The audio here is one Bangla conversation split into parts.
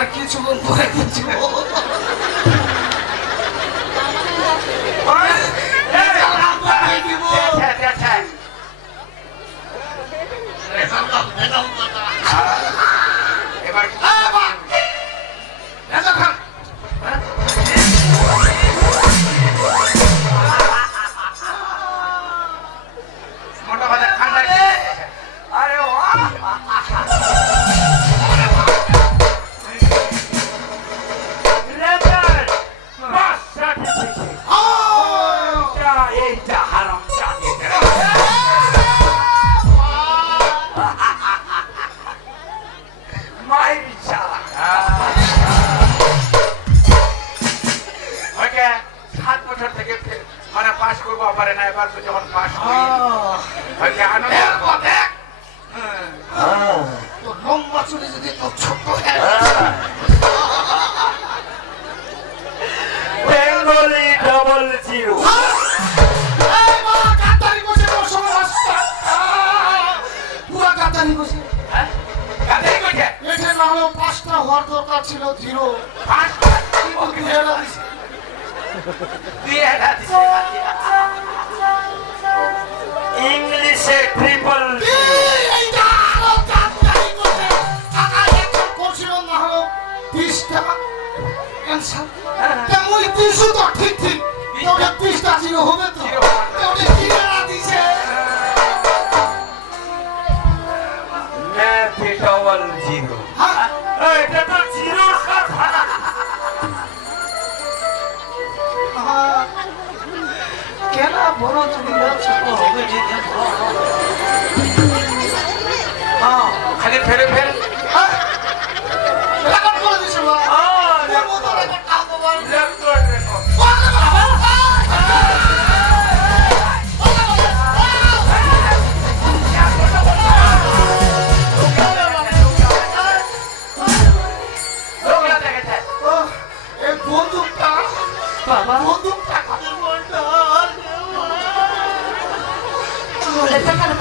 আর কিছুক্ষণ পরে কিছু এবার মোটা কথা ঠান্ডা আরে মানে পাস করবো পারে না এবার যখন পাস লম্বা চলে যদি ছোট্ট বেঙ্গলি ডবল জিরো পুরা কাতারি বসে এটা না হলেও 5টা হওয়ার দরকার ছিল 0 5টা ইংলিশে ট্রিপল করছিল না হলো 20টা অ্যানসার তেমন 300 তো ঠিক ঠিক ওটা 20টা 0 হবে তো ওটা কি না দিছে ম্যাথ ডবল জিরো হ্যাঁ এটা তো জিরোর কারখানা কেনা বড় তুমি ছোট হবে যে খালি ফেরে ফেরে রেকর্ড করে দিছো বন্দুকটা বাবা বন্দুকটা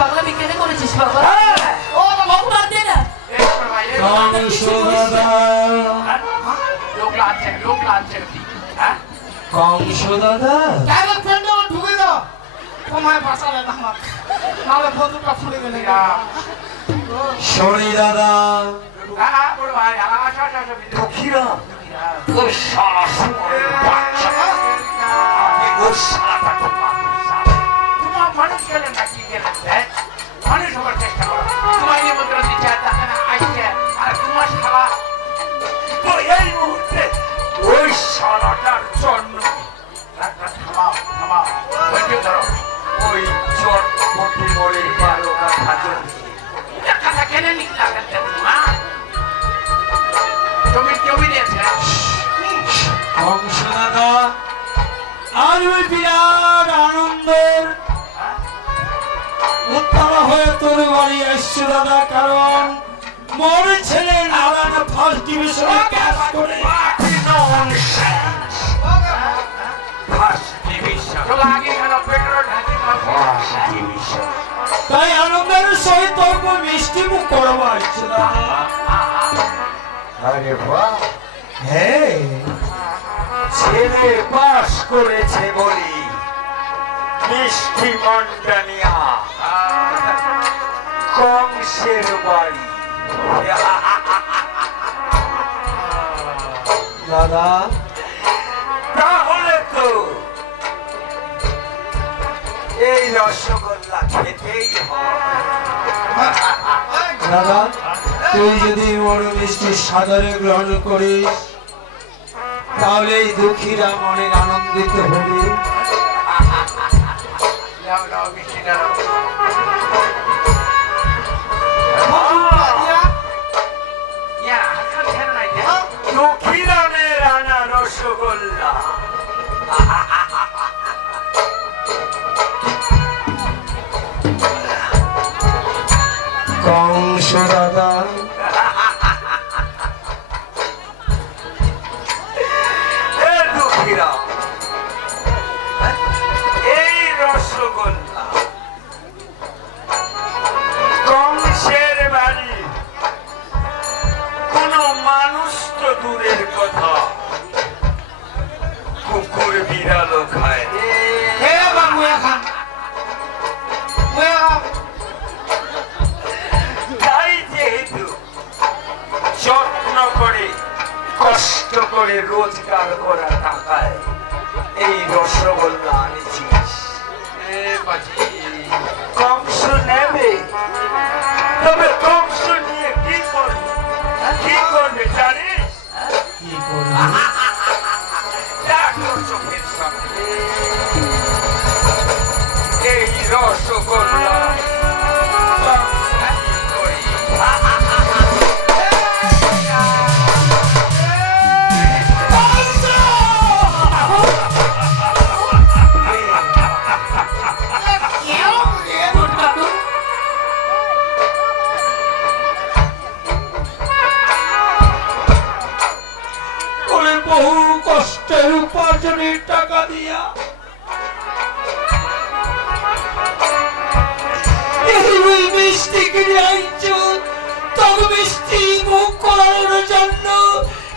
পাগলা বিক্রি করেছিস বাবা ও বাবা মার দে না লোক আছে হ্যাঁ কংস দাদা ডাইরেক্ট ফ্রেন্ডে ঢুকে দাও তোমায় বাঁচালে না আমাকে নালে বন্দুকটা ফুলে গেলে শনি দাদা হ্যাঁ বড় ভাই আসো আসো আসো দুঃখীরা ও শালা সুরের বাচ্চা ও শালাটা তোমার মানুষ গেলেন না কি গেলেন মানুষ হবার চেষ্টা করো তোমায় নিমন্ত্রণ দিচ্ছে দেখে না আসছে আর তোমার শালা তো এই মুহূর্তে ওই শালাটার জন্য একটা থামাও থামাও ধৈর্য ধরো ওই চটপটি মরে বারো কথা কথা কেনে লিখতে তোমার জমি দিয়েছে কংস দাদা আর ওই বিরাট আনন্দের উত্তরা হয়ে তোর বাড়ি এসছে দাদা কারণ মোর ছেলে নারায়ণ ফার্স্ট ডিভিশনে ক্যাচ করে তাই আনন্দের সহিত অল্প মিষ্টি মুখ করবার ইচ্ছে দাদা আরে বাহ হ্যাঁ ছেলে পাস করেছে বলি মিষ্টি মন্ডানিয়া কংসের বাড়ি দাদা তাহলে তো এই রসগোল্লা খেতেই দাদা তুই যদি বড় মিষ্টি সাদরে গ্রহণ করিস তাহলে এই দুঃখীরা মনে আনন্দিত হবে দুঃখীরানের আনা রসগোল্লা কংস দাদা এই রসগোল্লা কংসের বাড়ি কোন মানুষ তো কুকুর বিড়ালও খায় তাই যেহেতু যত্ন করে কষ্ট করে রোজগার করা টাকায় এই রসগোল্লা আনেছিস কংস নেবে তবে কংস নিয়ে কি করবে জানিস কি করবে চোখের সামনে এই রসগোল্লা বহু কষ্টের উপার্জনের টাকা দিয়া এই মিষ্টি কিনে আইছ তবে মিষ্টি মুখ করানোর জন্য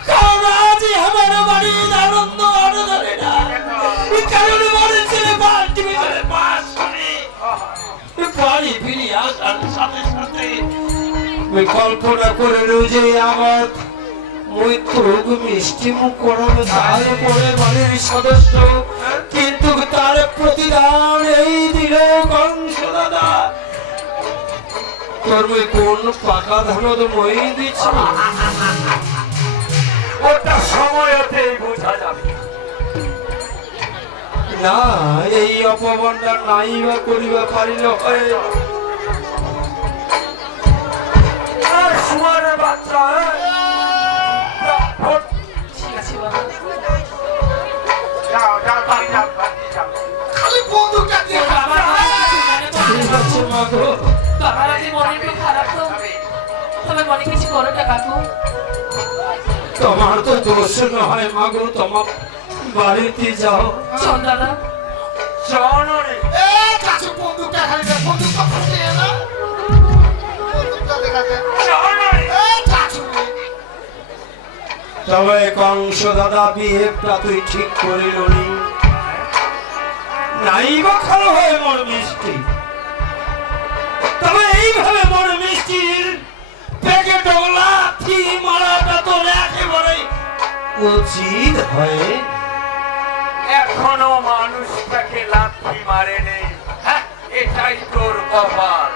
কারণ আজ আমার বাড়ির আনন্দ আরো ধরে না কারণ মনে ছেলে বাড়ি ভিতরে বাস করে বাড়ি ফিরে আসার সাথে সাথে কল্পনা করে যে আমার মিষ্টি মুখ করানো তারপরে বাড়ির সদস্য কিন্তু তার প্রতিদান এই দিল কংস দাদা তোর কোন পাকা ধান তো মই দিচ্ছ ওটা সময়তেই বোঝা যাবে না এই অপমানটা নাই বা করিবা পারিল হয় সুমারের বাচ্চা খালি বন্দুকটা দিয়ে ঠিক আছে মা গো তোমার আজ মনে একটু খারাপ তো তুমি মনে কিছু করো না কাকু তোমার তো দোষ নয় মা গো তোমার বাড়িতে যাও শোন দাদা জনরে এ কাছে বন্দুকটা খালি দে বন্দুকটা ফুটিয়ে না বন্দুকটা দেখাতে জনরে এ কাছে তবে কংস দাদা বিহেভটা তুই ঠিক করিল নি নাই বা খালো হয় মর মিষ্টি তবে এইভাবে মর মিষ্টির প্যাকেট লাথি মারাটা তো একেবারে উচিত হয় এখনো মানুষটাকে লাথি মারেনি এটাই তোর কপাল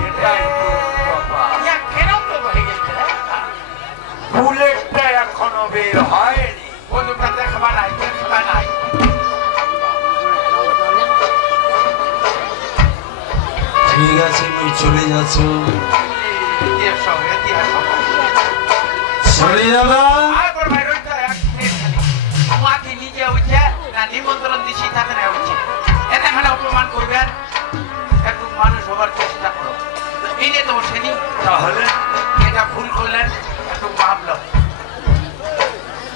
এটাই তোর কপাল বুলেটটা এখনো বের হয়নি বন্ধুটা দেখবা নাই দেখবা নাই ঠিক আছে তুই চলে যাচ্ছ চলে যাবা নিমন্ত্রণ দিচ্ছি তাকে না হচ্ছে এটা খানে অপমান করবেন একটু মানুষ হবার চেষ্টা করো এই যে তোমার সেদিন তাহলে এটা ভুল করলেন একটু ভাবলো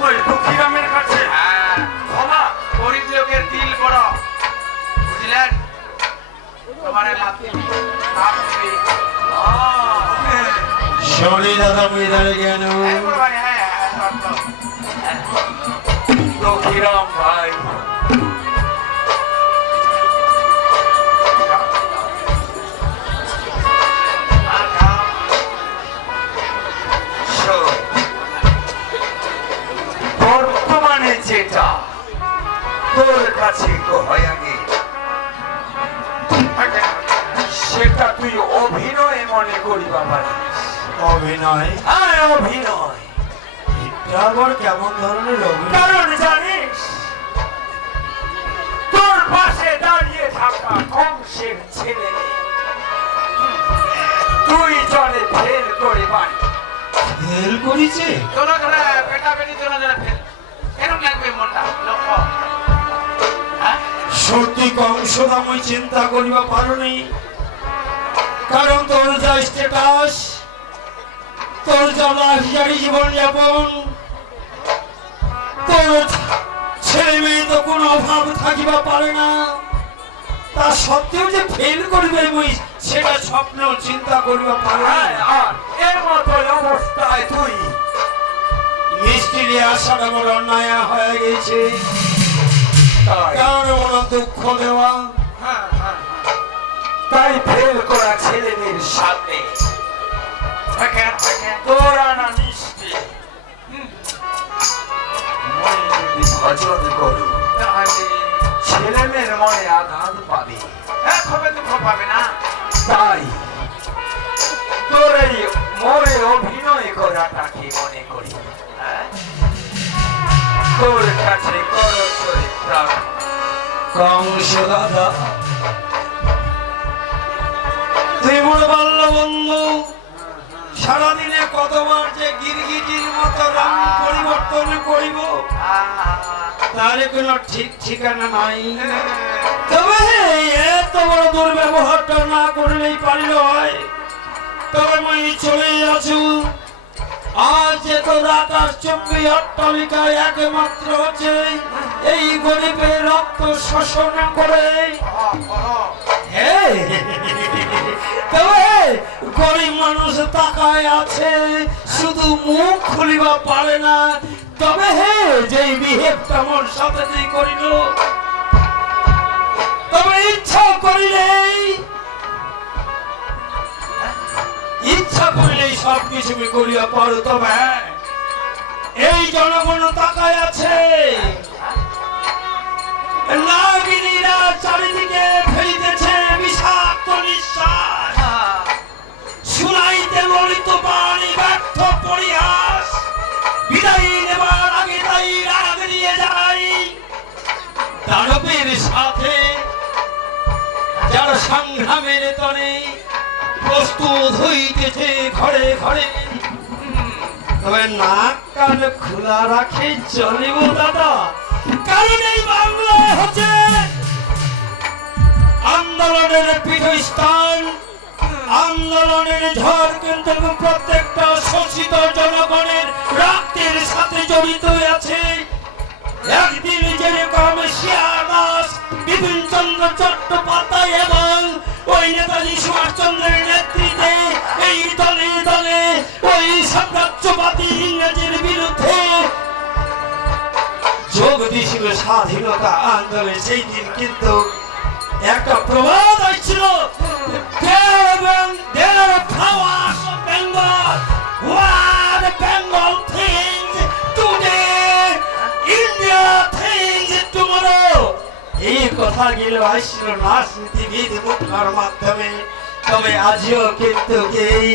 ওই দুঃখীরামের কাছে ক্ষমা গরিব লোকের দিল বড় বুঝলেন তোমার শনি দাদা মেয়েদারে কেন দুঃখীরাম ভাই বর্তমানে যেটা তোর কাছে গহয়াগে সেটা তুই অভিনয় মনে করিবা পারিস অভিনয় হ্যাঁ অভিনয় এটা আবার কেমন ধরনের অভিনয় কারণ জানিস তোর পাশে দাঁড়িয়ে থাকা কংসের ছেলে তুই জনে ফেল করে বাড়ি ফেল করেছে তোরা ধরে বেটা বেটি তোরা ধরে ফেল এরকম লাগবে মনটা লক্ষ্য সত্যি কংস আমি চিন্তা করিবা পারি কারণ তোর যা স্ট্যাটাস তোর যা লাক্সারি জীবন যাপন তোর ছেলে মেয়ে তো কোনো অভাব থাকিবা পারে না তা সত্ত্বেও যে ফেল করবে মুই সেটা স্বপ্নেও চিন্তা করিবা পারে না আর এর মতো অবস্থায় তুই মিষ্টি নিয়ে আসাটা বড় অন্যায় হয়ে গেছে। কারণ বড় দুঃখ দেওয়া, তাই ফেল করা ছেলেদের সামনে তোরা না মিষ্টি ভজন করো, ছেলে মেয়ের মনে আঘাত পাবে, দুঃখ পাবে না। তাই তোর এই মরে অভিনয় করাটাকে মনে করি তোর কাছে করো চরিত্র। কংস দাদা, তুই বড় বাল্য বন্ধু, সারাদিনে কতবার যে গিরগিটির মতো রং পরিবর্তন করিব তার কোনো ঠিক ঠিকানা নাই। তবে এত বড় দুর্ব্যবহারটা না করলেই পারিল হয়। তবে মই চলে আছু, আজ যে তোর আকাশ চুম্বি অট্টালিকায় একমাত্র হচ্ছে এই গরিবের রক্ত শোষণ করে। তবে গরিব মানুষ তাকায় আছে, শুধু মুখ খুলিবা পারে না। তবে হে যেই বিহেভটা আমার সাথে তুই করিল, তবে ইচ্ছা করিলেই সবকিছু করিয়া পারো। তবে এই জনগণ তাকায় আছে, নাগিনীরা চারিদিকে ফেলিতেছে বিষাক্ত নিঃশ্বাস, শুনাইতে ললিত বাণী ব্যর্থ পরিহাস। বিদায় নেবার আগে তাই রাগ নিয়ে যাই দানবের সাথে, যারা সংগ্রামের তরে প্রস্তুত হইতেছে ঘরে ঘরে। তবে নাক কান খোলা রাখে চলিব দাদা, কারণ এই বাংলায় হচ্ছে আন্দোলনের পীঠস্থান। আন্দোলনের ঝড় কিন্তু প্রত্যেকটা শোষিত জনগণের রক্তের সাথে জড়িত আছে। একদিন যেরকম শিয়ার দাস, বিপিন চন্দ্র চট্টোপাধ্যায় এবং ওই নেতাজি সুভাষচন্দ্রের নেতৃত্বে এই দলে দলে ওই সাম্রাজ্যবাদী ইংরেজের বিরুদ্ধে যোগ দিয়েছিল স্বাধীনতা আন্দোলনে, সেই দিন কিন্তু একটা প্রবাদ হয়েছিল, Bengal things today, India things tomorrow। এই কথা গেল আসছিল রাজনীতিবিদ মুখার মাধ্যমে। তবে আজও কিন্তু এই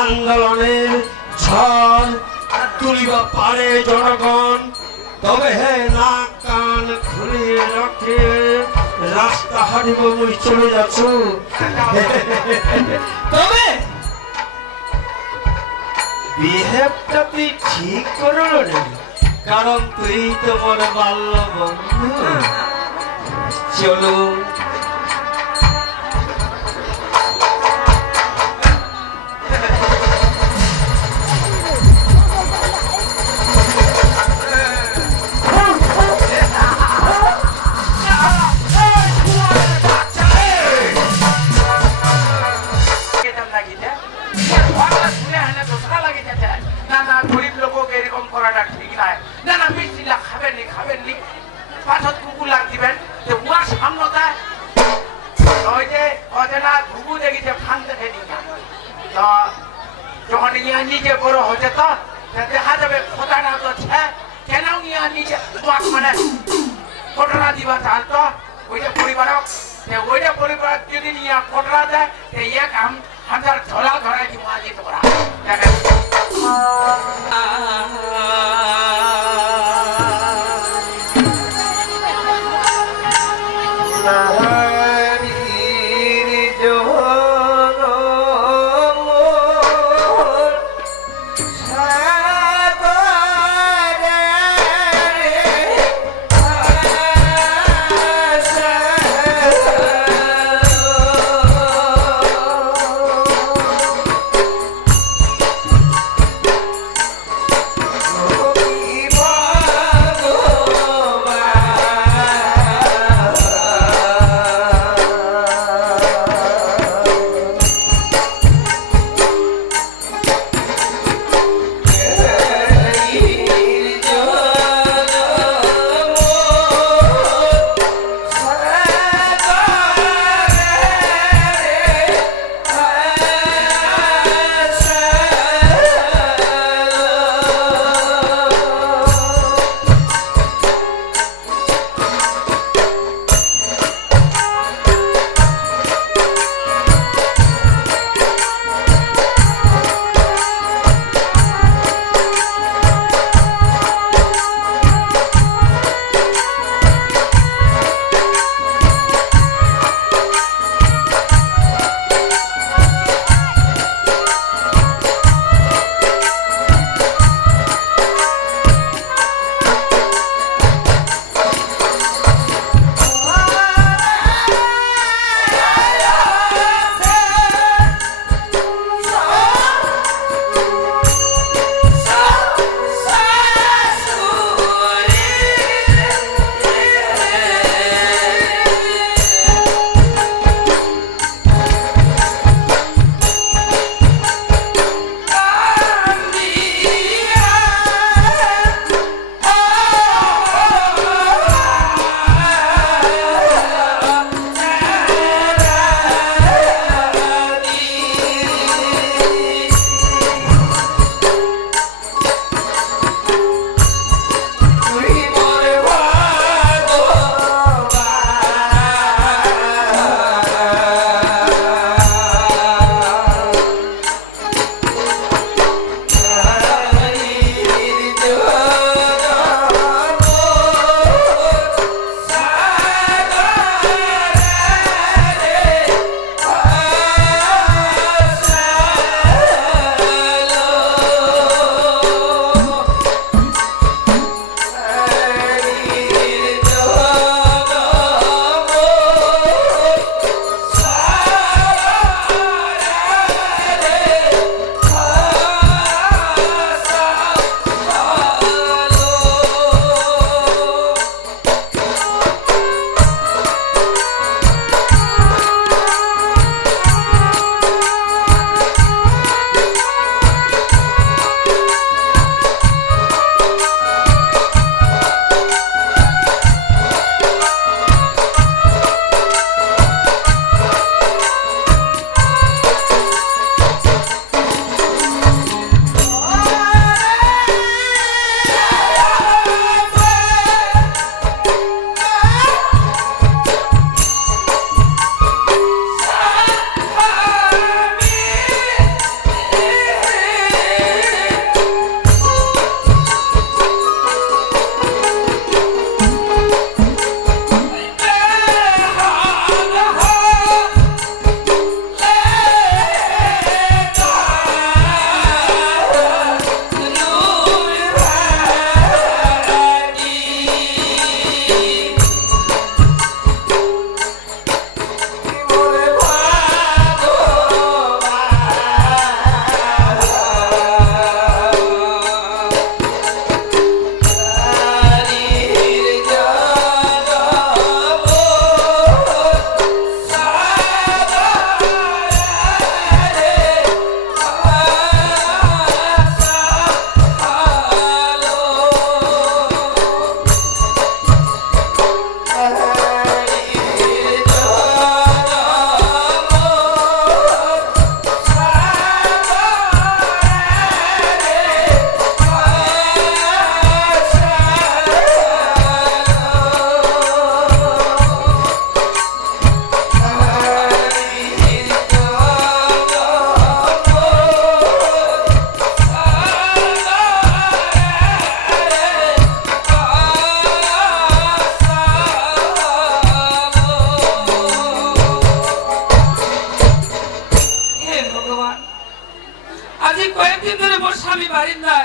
আন্দোলনের ঝড় তুলিবা পারে জনগণ। তবে হে নাক কান খুলে রাখে রাস্তা হারিব মুই চলে যাচ্ছ। তবে বিহেভটা তুই ঠিক করল না, কারণ তুই তোমার বাল্য বন্ধু। চলো গরিব লোক এরকম করাটা ঠিক নাই। না না মিষ্টি খাবেননি খাবেননি পাথর কুকুর লাগ দিবেন উহার সামনতায় ওই যে অজনা ঘুঘু দেখিছে ফান দেখে নি না। তো যখন ইয়া নিজে বড় হচ্ছে তো দেখা যাবে খোদাটা তো কেন ইয়া নিজে মানে ঘটনা দিবা চাল তো ওইটা পরিবারক ওইটা পরিবার যদি ইয়া ঘটনা দেয় এক হাজার ঝোলা ধরাই দিব আজি তোরা দেখেন। পারেন না